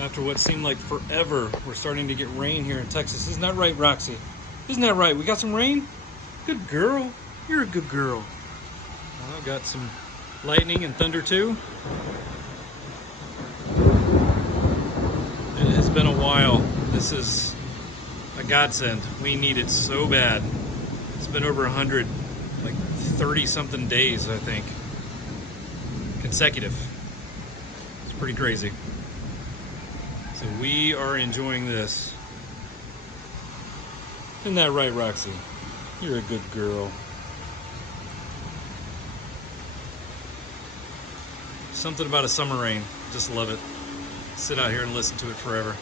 After what seemed like forever, we're starting to get rain here in Texas. Isn't that right, Roxy? Isn't that right? We got some rain? Good girl. You're a good girl. Well, got some lightning and thunder too. It has been a while. This is a godsend. We need it so bad. It's been over 100, like 30 something days, I think. Consecutive. It's pretty crazy. So we are enjoying this. Isn't that right, Roxy? You're a good girl. Something about a summer rain. Just love it. Sit out here and listen to it forever.